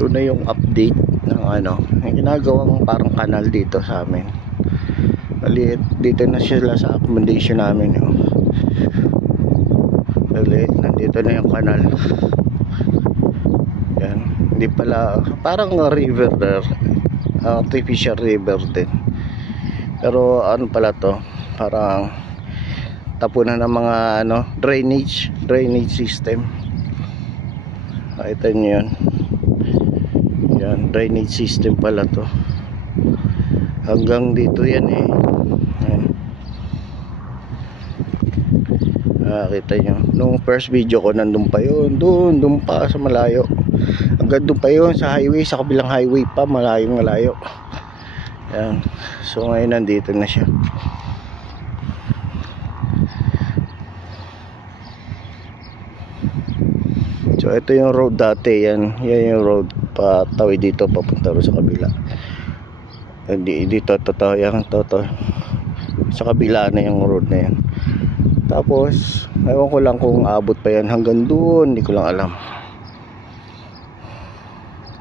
ito na yung update ng yung ginagawang parang kanal dito sa amin. Maliit dito na sila sa accommodation namin, maliit, nandito na yung kanal. Yan, hindi pala parang river there, artificial river din, pero ano pala to, parang tapunan ng mga drainage system. Nakita nyo yun, yan, drainage system pala to, hanggang dito yan yan. Nakita nyo nung first video ko, nandun pa yun, doon pa sa malayo, hanggang doon pa yun sa highway, sa kabilang highway pa, malayo. Yan, so ngayon nandito na siya. So ito yung road dati, yan yung road patawid dito papunta ro sa kabila. Dito yan, sa kabila na yung road na yan. Tapos ewan ko lang kung abot pa yan hanggang doon, hindi ko lang alam.